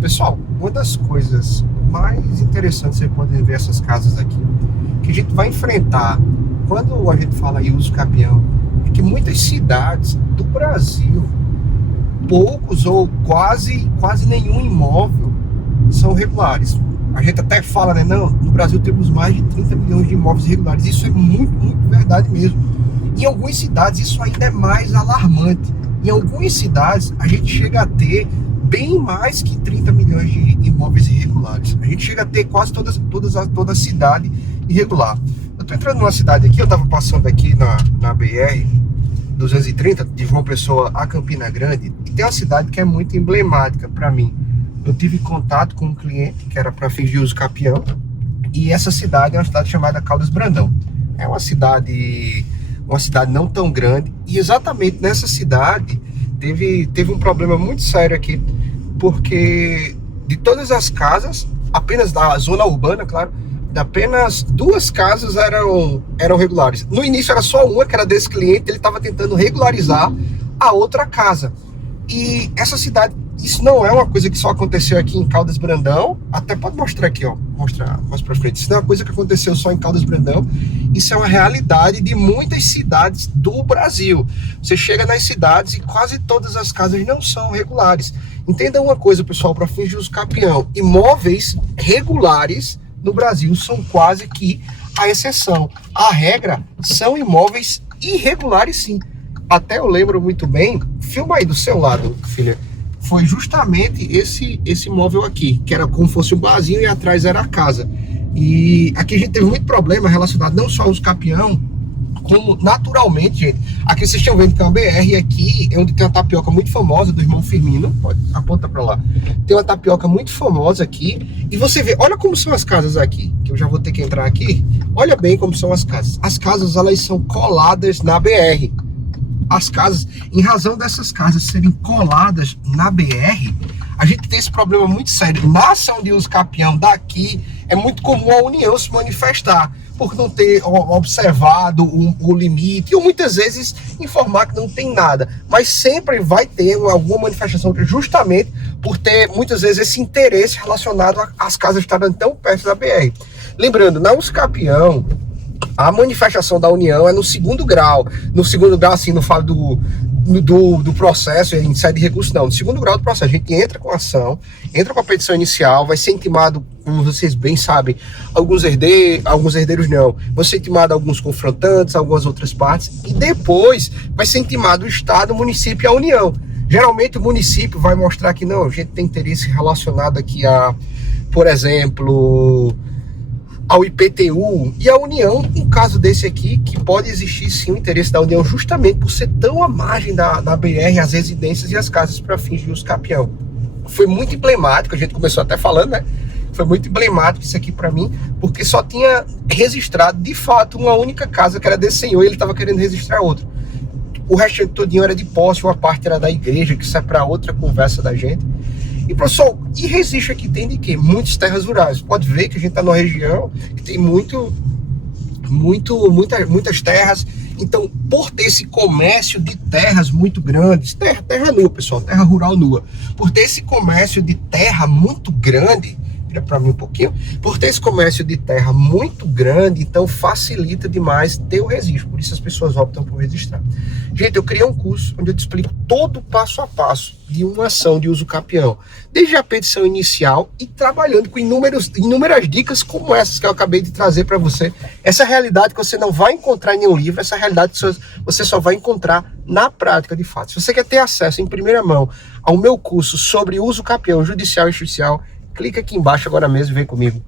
Pessoal, uma das coisas mais interessantes que você pode ver essas casas aqui, que a gente vai enfrentar quando a gente fala em uso capião, é que muitas cidades do Brasil, poucos ou quase nenhum imóvel são regulares. A gente até fala, né? Não, no Brasil temos mais de 30 milhões de imóveis irregulares. Isso é muito verdade mesmo. Em algumas cidades isso ainda é mais alarmante. Em algumas cidades a gente chega a ter bem mais que 30 milhões de imóveis irregulares. A gente chega a ter quase toda a cidade irregular. Eu tô entrando numa cidade aqui, eu tava passando aqui na BR 230, de João Pessoa a Campina Grande, e tem uma cidade que é muito emblemática para mim. Eu tive contato com um cliente que era para fins de uso capião, e essa cidade é uma cidade chamada Caldas Brandão. É uma cidade não tão grande, e exatamente nessa cidade teve um problema muito sério aqui, porque de todas as casas, apenas da zona urbana, claro, apenas 2 casas eram regulares. No início era só uma, que era desse cliente, ele estava tentando regularizar a outra casa. E essa cidade, isso não é uma coisa que só aconteceu aqui em Caldas Brandão, até pode mostrar aqui, ó, mostrar mais pra frente. Isso não é uma coisa que aconteceu só em Caldas Brandão, isso é uma realidade de muitas cidades do Brasil. Você chega nas cidades e quase todas as casas não são regulares. Entenda uma coisa, pessoal, para fins de uso capião, imóveis regulares no Brasil são quase que a exceção. A regra são imóveis irregulares, sim. Até eu lembro muito bem, filma aí do seu lado, filha, foi justamente esse imóvel aqui, que era como se fosse um barzinho e atrás era a casa. E aqui a gente teve muito problema relacionado não só aos capião, como naturalmente, gente. Aqui vocês estão vendo que é uma BR, aqui é onde tem uma tapioca muito famosa do irmão Firmino, pode, aponta pra lá. Tem uma tapioca muito famosa aqui, e você vê, olha como são as casas aqui, que eu já vou ter que entrar aqui. Olha bem como são as casas. As casas, elas são coladas na BR. As casas, em razão dessas casas serem coladas na BR, a gente tem esse problema muito sério. Na ação de uso capião daqui, é muito comum a União se manifestar por não ter observado o limite, ou muitas vezes informar que não tem nada. Mas sempre vai ter alguma manifestação, justamente por ter, muitas vezes, esse interesse relacionado às casas estarem tão perto da BR. Lembrando, na uso capião, a manifestação da União é no segundo grau. No segundo grau, assim, não falo do processo em sede de recurso, não. No segundo grau do processo, a gente entra com a ação, entra com a petição inicial, vai ser intimado, como vocês bem sabem, alguns herdeiros não, vai ser intimado alguns confrontantes, algumas outras partes, e depois vai ser intimado o Estado, o município e a União. Geralmente o município vai mostrar que não, a gente tem interesse relacionado aqui a, por exemplo, ao IPTU, e a União, em caso desse aqui, que pode existir sim o interesse da União, justamente por ser tão à margem da BR, as residências e as casas para fins de uso capião. Foi muito emblemático, a gente começou até falando, né? Foi muito emblemático isso aqui para mim, porque só tinha registrado, de fato, uma única casa que era desse senhor, e ele estava querendo registrar outra. O resto todinho era de posse, uma parte era da igreja, que isso é para outra conversa da gente. E, professor, e Recife aqui tem de quê? Muitas terras rurais. Pode ver que a gente está numa região que tem muitas terras. Então, por ter esse comércio de terras muito grandes, terra nua, pessoal, terra rural nua, por ter esse comércio de terra muito grande, vira para mim um pouquinho, por ter esse comércio de terra muito grande, então facilita demais ter o registro, por isso as pessoas optam por registrar. Gente, eu criei um curso onde eu te explico todo o passo a passo de uma ação de uso capião, desde a petição inicial e trabalhando com inúmeras dicas como essas que eu acabei de trazer para você. Essa realidade que você não vai encontrar em nenhum livro, essa realidade que você só vai encontrar na prática de fato. Se você quer ter acesso em primeira mão ao meu curso sobre uso capião judicial e judicial, clica aqui embaixo agora mesmo e vem comigo.